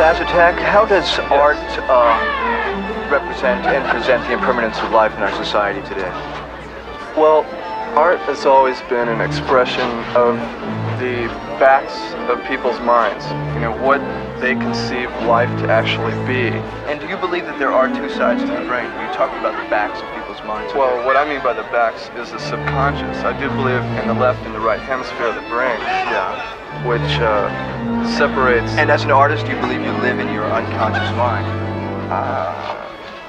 Spaz Attack, how does art represent and present the impermanence of life in our society today? Well, art has always been an expression of the backs of people's minds. You know, what they conceive life to actually be. And do you believe that there are two sides to the brain? You talk about the backs of people's minds. Well, what I mean by the backs is the subconscious. I do believe in the left and the right hemisphere of the brain. Yeah. Which separates... And as an artist, do you believe you live in your unconscious mind?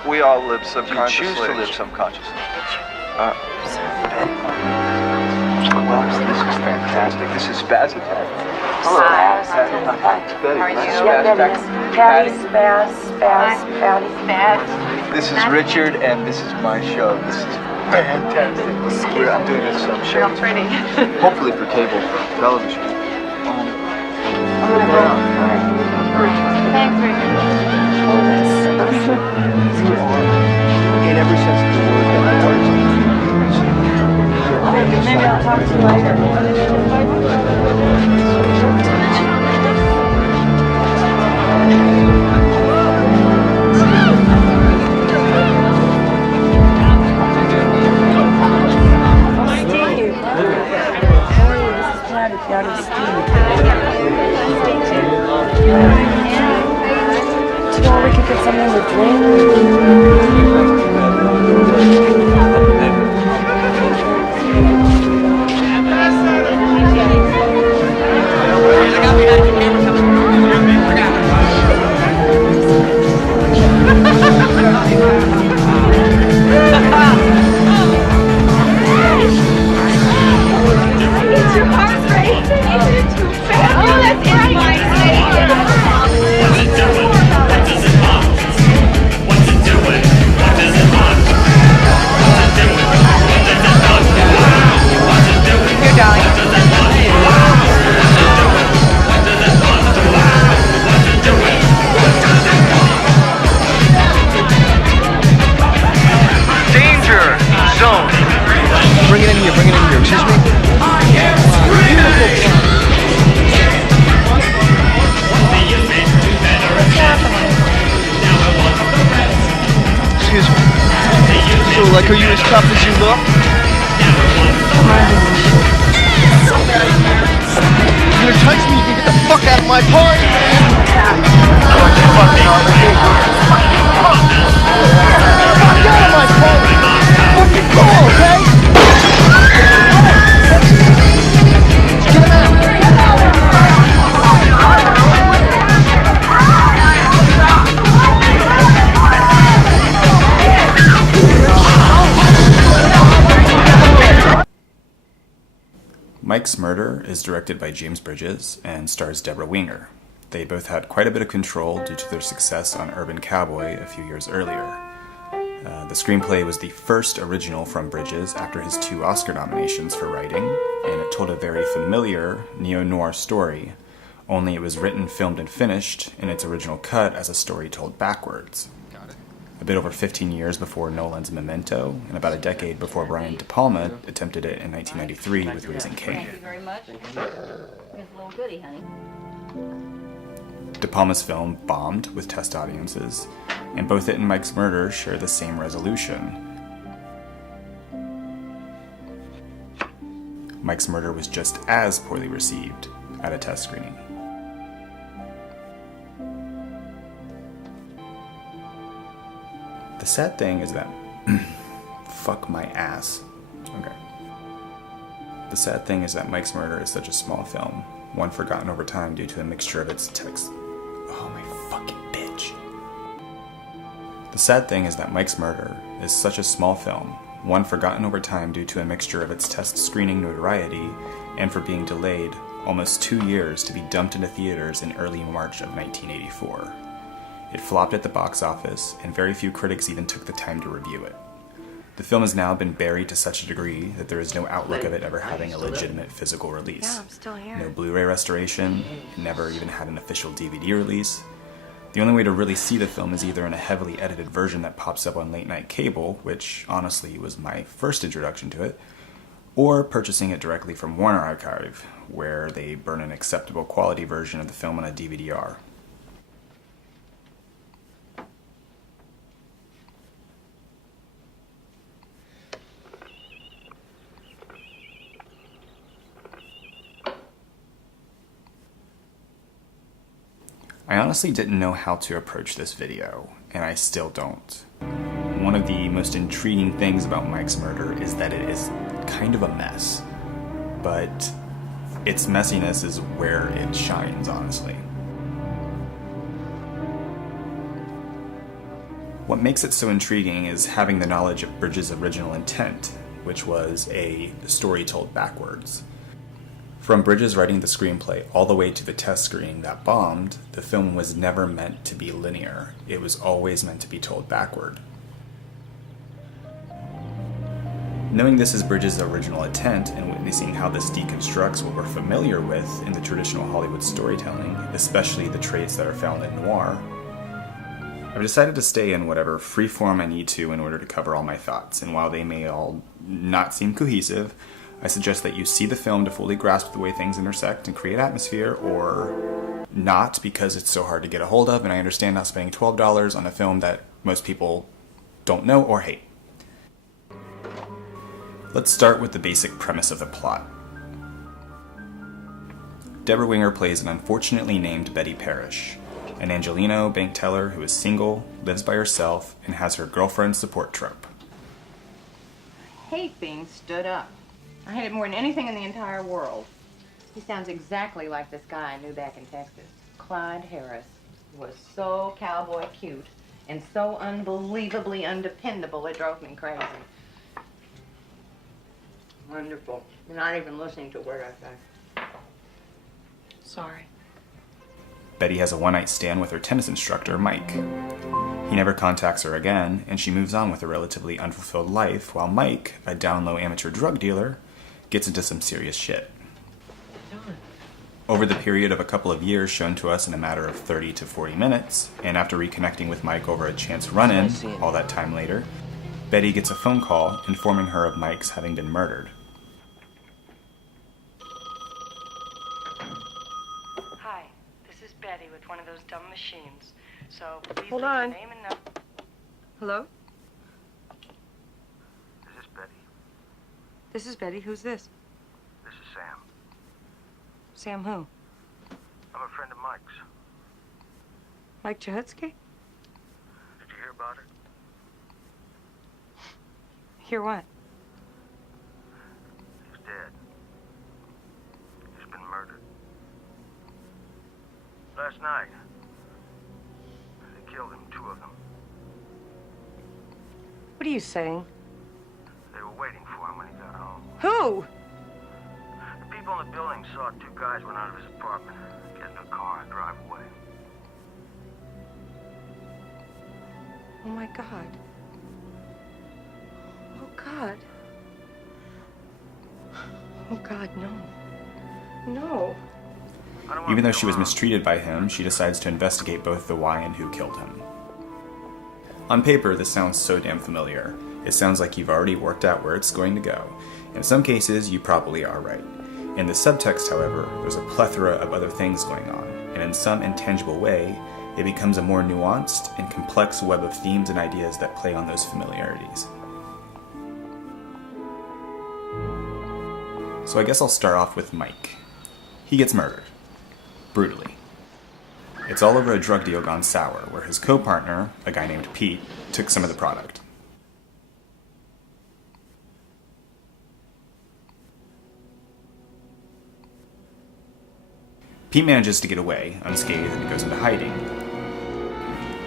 We all live subconsciously. You choose to live subconsciously. Well, this is fantastic. This is Spaz Attack. Hello. Betty. How are you? Spaz Attack. Patty, Spaz. This is Richard, and this is my show. This is fantastic. I'm doing this show. I'm pretty. Hopefully for cable television. I'm gonna go. Thanks, Richard. In every sense of the word, that artist. Maybe I'll talk to you later. Steve. How are you? This is Patty. Patty, Steve. Tomorrow we could get something to drink. Bring it in here, excuse me. Excuse me. So, like, are you as tough as you look? You're gonna touch me, you can get the fuck out of my party, man! Fuck out of my party! Fucking cool, okay? Mike's Murder is directed by James Bridges and stars Deborah Winger. They both had quite a bit of control due to their success on Urban Cowboy a few years earlier. The screenplay was the first original from Bridges after his 2 Oscar nominations for writing, and it told a very familiar neo-noir story, only it was written, filmed, and finished in its original cut as a story told backwards. A bit over 15 years before Nolan's Memento, and about a decade before Brian De Palma attempted it in 1993 with Raising Cain. Thank you very much. Here's a little goodie, honey. De Palma's film bombed with test audiences, and both it and Mike's Murder share the same resolution. Mike's Murder was just as poorly received at a test screening. The sad thing is that... fuck my ass. Okay. The sad thing is that Mike's Murder is such a small film, one forgotten over time due to a mixture of its text... Oh, my fucking bitch. The sad thing is that Mike's Murder is such a small film, one forgotten over time due to a mixture of its test screening notoriety and for being delayed almost 2 years to be dumped into theaters in early March of 1984. It flopped at the box office, and very few critics even took the time to review it. The film has now been buried to such a degree that there is no outlook of it ever having a legitimate physical release. Yeah, I'm still here. No Blu-ray restoration, it never even had an official DVD release. The only way to really see the film is either in a heavily edited version that pops up on late-night cable, which honestly was my first introduction to it, or purchasing it directly from Warner Archive, where they burn an acceptable quality version of the film on a DVD-R. I honestly didn't know how to approach this video, and I still don't. One of the most intriguing things about Mike's murder is that it is kind of a mess, but its messiness is where it shines, honestly. What makes it so intriguing is having the knowledge of Bridges' original intent, which was a story told backwards. From Bridges writing the screenplay all the way to the test screening that bombed, the film was never meant to be linear. It was always meant to be told backward. Knowing this is Bridges' original intent and witnessing how this deconstructs what we're familiar with in the traditional Hollywood storytelling, especially the traits that are found in noir, I've decided to stay in whatever free form I need to in order to cover all my thoughts, and while they may all not seem cohesive, I suggest that you see the film to fully grasp the way things intersect and create atmosphere, or not, because it's so hard to get a hold of, and I understand not spending $12 on a film that most people don't know or hate. Let's start with the basic premise of the plot. Deborah Winger plays an unfortunately named Betty Parrish, an Angelino bank teller who is single, lives by herself, and has her girlfriend support trope. I hate being stood up. I hate it more than anything in the entire world. He sounds exactly like this guy I knew back in Texas. Clyde Harris was so cowboy cute and so unbelievably undependable it drove me crazy. Wonderful. You're not even listening to a word I say. Sorry. Betty has a one-night stand with her tennis instructor, Mike. He never contacts her again, and she moves on with a relatively unfulfilled life, while Mike, a down-low amateur drug dealer, gets into some serious shit. Over the period of a couple of years shown to us in a matter of 30 to 40 minutes, and after reconnecting with Mike over a chance run-in, all that time later, Betty gets a phone call informing her of Mike's having been murdered. Hi, this is Betty with one of those dumb machines. So please Hold leave your on. name and number. Hello? Is this Betty? This is Betty. Who's this? This is Sam. Sam who? I'm a friend of Mike's. Mike Chahutsky? Did you hear about it? Hear what? He's dead. He's been murdered. Last night, they killed him, two of them. What are you saying? They were waiting for him when he got home. Who? The people in the building saw two guys run out of his apartment, get in a car and drive away. Oh my God. Oh God. Oh God, no. No. I don't wanna Even though be she was around. mistreated by him, she decides to investigate both the why and who killed him. On paper, this sounds so damn familiar. It sounds like you've already worked out where it's going to go. In some cases, you probably are right. In the subtext, however, there's a plethora of other things going on, and in some intangible way, it becomes a more nuanced and complex web of themes and ideas that play on those familiarities. So I guess I'll start off with Mike. He gets murdered. Brutally. It's all over a drug deal gone sour, where his co-partner, a guy named Pete, took some of the product. Pete manages to get away, unscathed, and goes into hiding.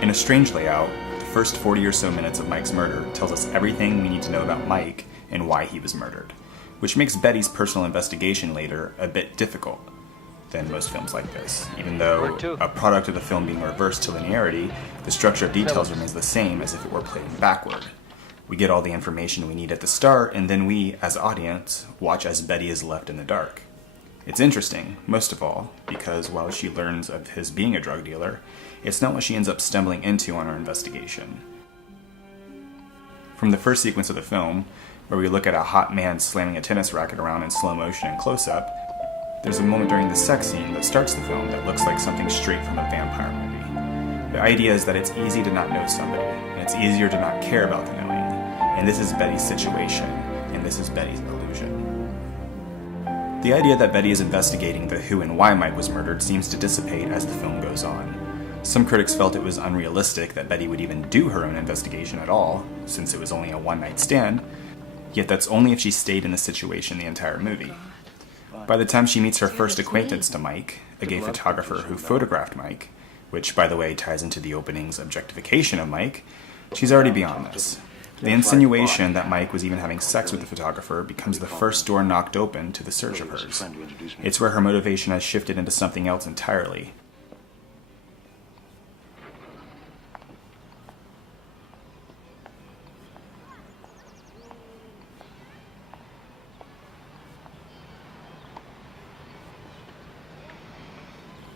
In a strange layout, the first 40 or so minutes of Mike's murder tells us everything we need to know about Mike and why he was murdered, which makes Betty's personal investigation later a bit difficult than most films like this. Even though a product of the film being reversed to linearity, the structure of details remains the same as if it were played backward. We get all the information we need at the start, and then we, as audience, watch as Betty is left in the dark. It's interesting, most of all, because while she learns of his being a drug dealer, it's not what she ends up stumbling into on her investigation. From the first sequence of the film, where we look at a hot man slamming a tennis racket around in slow motion and close-up, there's a moment during the sex scene that starts the film that looks like something straight from a vampire movie. The idea is that it's easy to not know somebody, and it's easier to not care about the knowing, and this is Betty's situation, and this is Betty's illusion. The idea that Betty is investigating the who and why Mike was murdered seems to dissipate as the film goes on. Some critics felt it was unrealistic that Betty would even do her own investigation at all, since it was only a one-night stand, yet that's only if she stayed in the situation the entire movie. By the time she meets her first acquaintance to Mike, a gay photographer who photographed Mike, which, by the way, ties into the opening's objectification of Mike, she's already beyond this. The insinuation that Mike was even having sex with the photographer becomes the first door knocked open to the search of hers. It's where her motivation has shifted into something else entirely.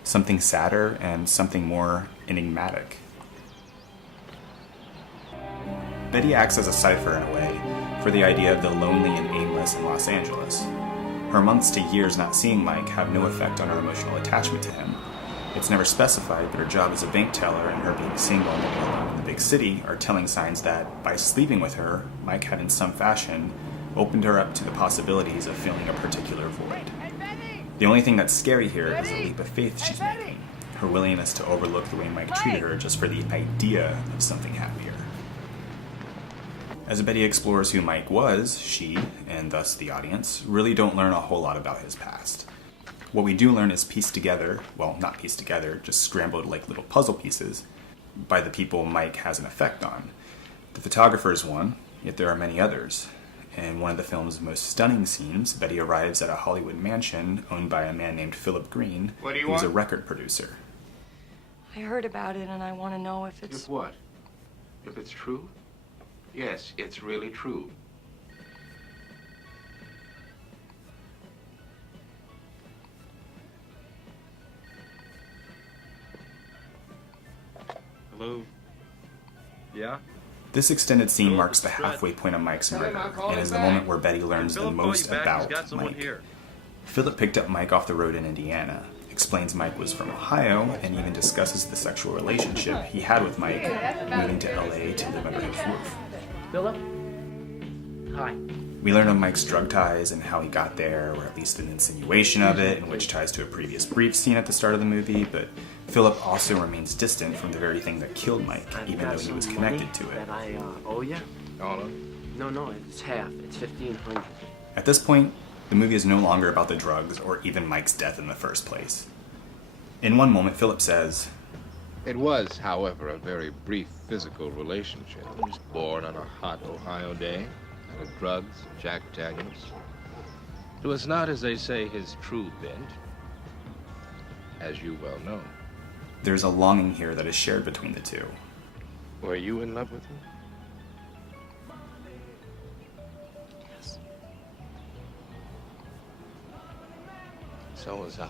Something sadder and something more enigmatic. Betty acts as a cipher in a way for the idea of the lonely and aimless in Los Angeles. Her months to years not seeing Mike have no effect on her emotional attachment to him. It's never specified, but her job as a bank teller and her being single and living alone in the big city are telling signs that, by sleeping with her, Mike had in some fashion opened her up to the possibilities of filling a particular void. The only thing that's scary here is the leap of faith she's making, her willingness to overlook the way Mike treated her just for the idea of something happier. As Betty explores who Mike was, she, and thus the audience, really don't learn a whole lot about his past. What we do learn is pieced together, well, not pieced together, just scrambled like little puzzle pieces, by the people Mike has an effect on. The photographer is one, yet there are many others. In one of the film's most stunning scenes, Betty arrives at a Hollywood mansion owned by a man named Philip Green, who's a record producer. I heard about it and I want to know if it's... If what? If it's true? Yes, it's really true. Hello? Yeah? This extended scene marks the halfway point of Mike's murder, and is the moment where Betty learns the most about Mike. Philip picked up Mike off the road in Indiana, explains Mike was from Ohio, and even discusses the sexual relationship he had with Mike, moving to LA to live under his roof. Philip? Hi. We learn of Mike's drug ties and how he got there, or at least an insinuation of it, and which ties to a previous brief scene at the start of the movie, but Philip also remains distant from the very thing that killed Mike, even though he was connected to it. That I owe you? All of? No, it's half. It's $1,500. At this point, the movie is no longer about the drugs or even Mike's death in the first place. In one moment, Philip says, It was, however, a very brief physical relationship. He was born on a hot Ohio day, out of drugs, Jack Daniels. It was not, as they say, his true bent, as you well know. There's a longing here that is shared between the two. Were you in love with him? Yes. So was I.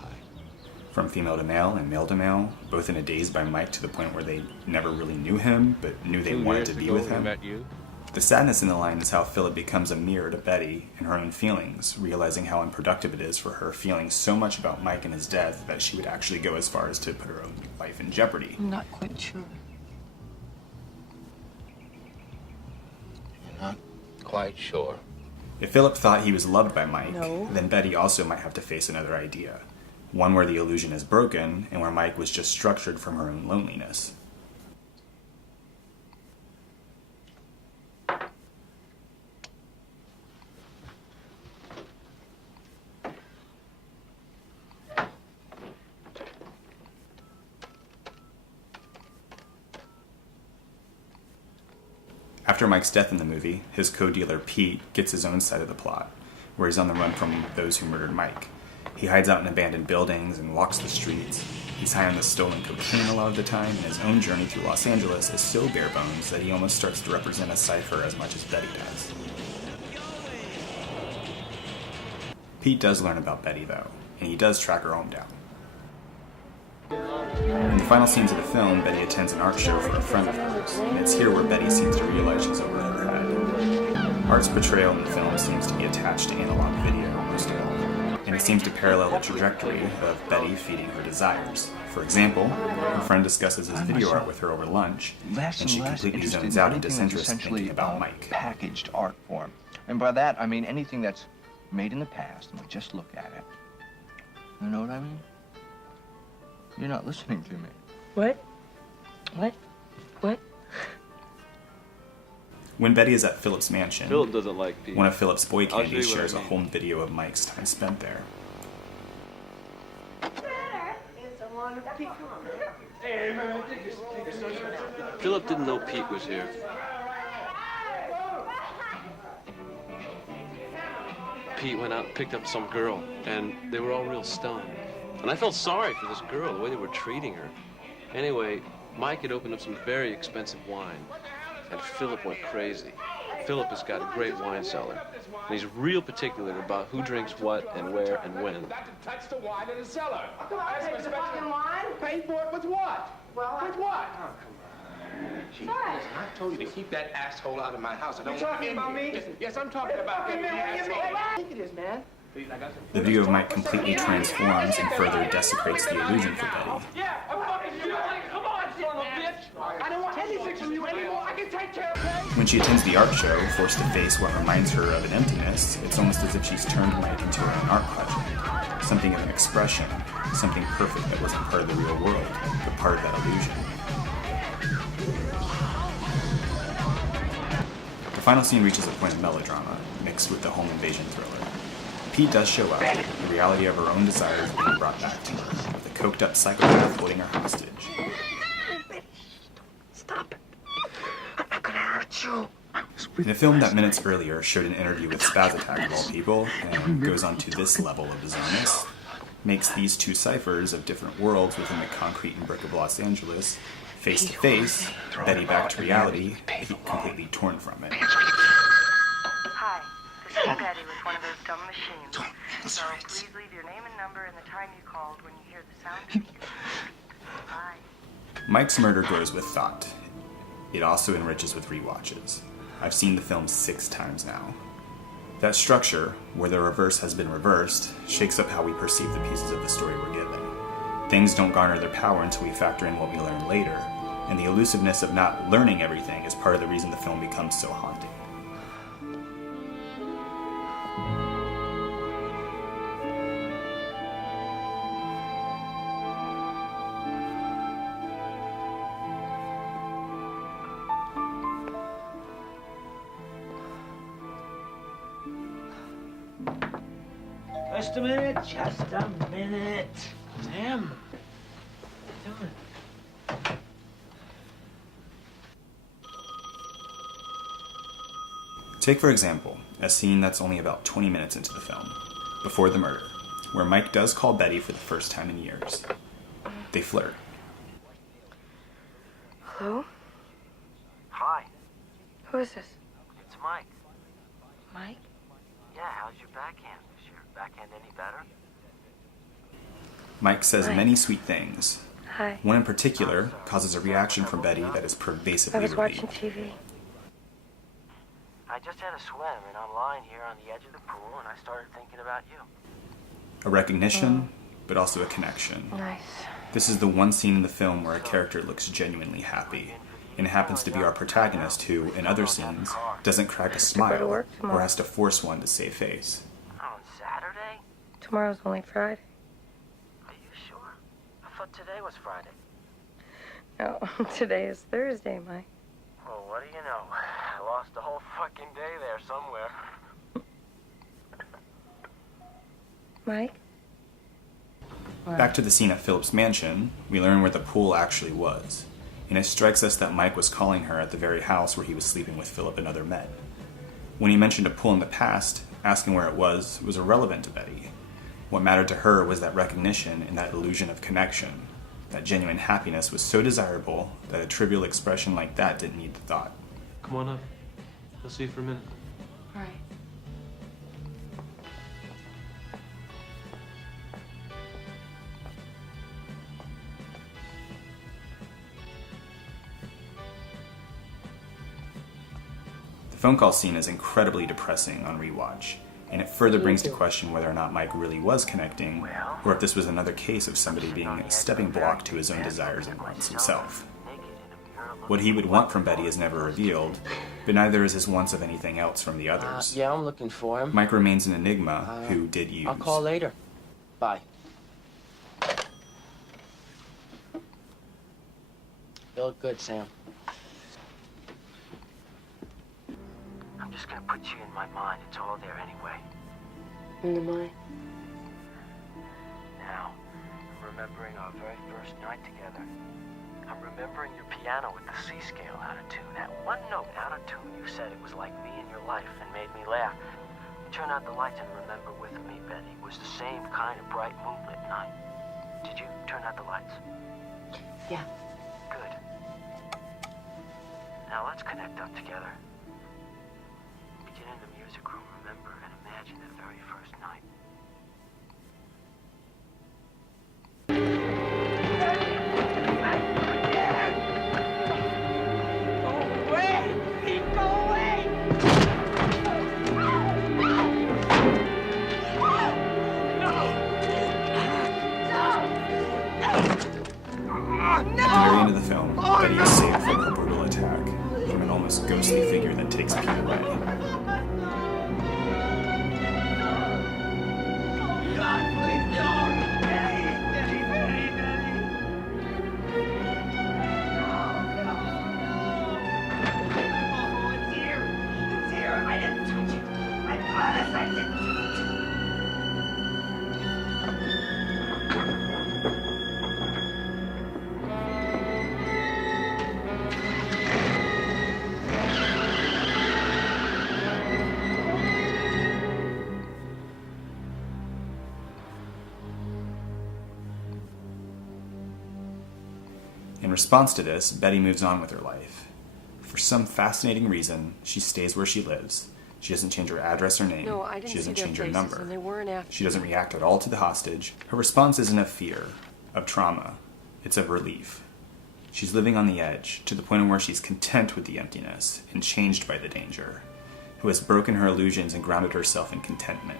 From female to male and male to male, both in a daze by Mike to the point where they never really knew him, but knew they wanted to be with him. Met you? The sadness in the line is how Philip becomes a mirror to Betty and her own feelings, realizing how unproductive it is for her feeling so much about Mike and his death that she would actually go as far as to put her own life in jeopardy. I'm not quite sure. You're not quite sure. If Philip thought he was loved by Mike, No. then Betty also might have to face another idea. One where the illusion is broken, and where Mike was just structured from her own loneliness. After Mike's death in the movie, his co-dealer Pete gets his own side of the plot, where he's on the run from those who murdered Mike. He hides out in abandoned buildings and walks the streets. He's high on the stolen cocaine a lot of the time, and his own journey through Los Angeles is so bare bones that he almost starts to represent a cipher as much as Betty does. Pete does learn about Betty, though, and he does track her home down. In the final scenes of the film, Betty attends an art show for a friend of hers, and it's here where Betty seems to realize she's over her head. Art's portrayal in the film seems to be attached to analog video, most of all, and it seems to parallel the trajectory of Betty feeding her desires. For example, her friend discusses his video art with her over lunch, and she completely zones out in disinterest thinking about Mike. Packaged art form. And by that, I mean anything that's made in the past, and we just look at it. You know what I mean? You're not listening to me. What? What? What? When Betty is at Phillips Mansion, Philip doesn't like Pete. one of Philip's boy I'll show candies you what I shares a mean. home video of Mike's time spent there. Philip didn't know Pete was here. Pete went out and picked up some girl, and they were all real stoned. And I felt sorry for this girl, the way they were treating her. Anyway, Mike had opened up some very expensive wine, and Philip went crazy. Philip has got a great wine cellar, and he's real particular about who drinks what and where and when. Touch the wine in the cellar. Pay for the fucking wine? Pay for it with what? Well, With what? Gee, listen, I told you to keep that asshole out of my house. I don't You want talking him about here. me? Yes, I'm talking about him, you asshole. I think it is, man. The view of Mike completely transforms and further desecrates the illusion for Betty. Yeah, I'm fucking you. Come on, son of a bitch. I don't want anything from you anymore. I can take care of it. When she attends the art show, forced to face what reminds her of an emptiness, it's almost as if she's turned Mike into her own art project. Something of an expression, something perfect that wasn't part of the real world, but part of that illusion. The final scene reaches a point of melodrama, mixed with the home invasion thriller. Pete does show up, the reality of her own desires being brought back to her, with a coked-up psychopath holding her hostage. Stop it. I'm not gonna hurt you. In a film that minutes earlier showed an interview with Spaz Attack of all people, and goes on to this level of bizarreness, makes these two ciphers of different worlds within the concrete and brick of Los Angeles, face to face, Betty back to reality, Pete completely torn from it. Hi, this is Betty with one of those dumb machines. So please leave your name and number and the time you called when you hear the sound of the computer. Bye. Mike's murder grows with thought. It also enriches with rewatches. I've seen the film 6 times now. That structure, where the reverse has been reversed, shakes up how we perceive the pieces of the story we're given. Things don't garner their power until we factor in what we learn later, and the elusiveness of not learning everything is part of the reason the film becomes so haunting. Just a minute, just a minute. Sam, what are you doing? Take, for example, a scene that's only about 20 minutes into the film, before the murder, where Mike does call Betty for the first time in years. They flirt. Hello? Hi, Who is this? it's Mike. Mike? Yeah, how's your backhand? Is your backhand any better? Mike says Mike. many sweet things. Hi. One in particular causes a reaction from Betty that is I pervasively was relieved. watching TV. I just had a swim, and I'm lying here on the edge of the pool, and I started thinking about you. A recognition, but also a connection. Nice. This is the one scene in the film where a character looks genuinely happy, and it happens to be our protagonist who, in other scenes, doesn't crack a smile work or tomorrow. has to force one to save face. On Saturday? Tomorrow's only Friday. Are you sure? I thought today was Friday. No, today is Thursday, Mike. Well, what do you know? I lost the whole fucking day there somewhere. Mike? Back to the scene at Phillips Mansion, we learn where the pool actually was, and it strikes us that Mike was calling her at the very house where he was sleeping with Philip and other men. When he mentioned a pool in the past, asking where it was irrelevant to Betty. What mattered to her was that recognition and that illusion of connection. That genuine happiness was so desirable that a trivial expression like that didn't need the thought. Come on up. I'll see you for a minute. All right. The phone call scene is incredibly depressing on rewatch, and it further brings to question whether or not Mike really was connecting, or if this was another case of somebody being a stepping block to his own desires and wants himself. What he would want from Betty is never revealed, but neither is his wants of anything else from the others. Yeah, I'm looking for him. Mike remains an enigma who did use. I'll call later. Bye. You look good, Sam. I'm just gonna put you in my mind. It's all there anyway. In the mind? Now, I'm remembering our very first night together. I'm remembering your piano with the C scale out of tune. That one note out of tune, you said it was like me in your life and made me laugh. You turn out the lights and remember with me, Betty. It was the same kind of bright moonlit night. Did you turn out the lights? Yeah. Good. Now let's connect up together. Get in the music room, remember, and imagine that very first night. At the very end of the film, Betty is saved from her brutal attack, from an almost ghostly figure that takes Pete away. In response to this, Betty moves on with her life. For some fascinating reason, she stays where she lives. She doesn't change her address or name. No, I didn't she doesn't see their change her faces, number. and they weren't after. She doesn't react at all to the hostage. Her response isn't of fear, of trauma. It's of relief. She's living on the edge, to the point where she's content with the emptiness and changed by the danger, who has broken her illusions and grounded herself in contentment.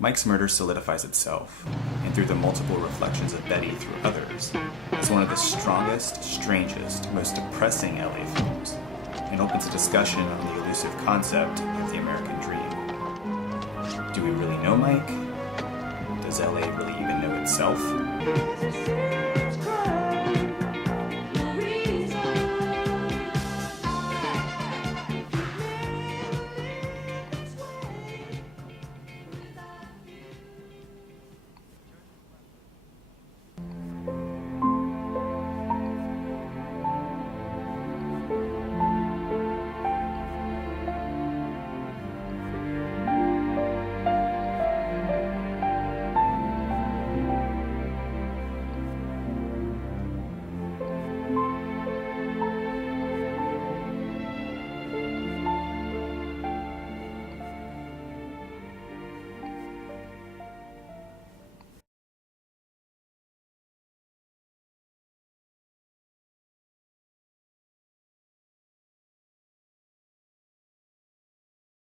Mike's murder solidifies itself, and through the multiple reflections of Betty through others, is one of the strongest, strangest, most depressing LA films, and opens a discussion on the elusive concept of the American dream. Do we really know Mike? Does LA really even know itself?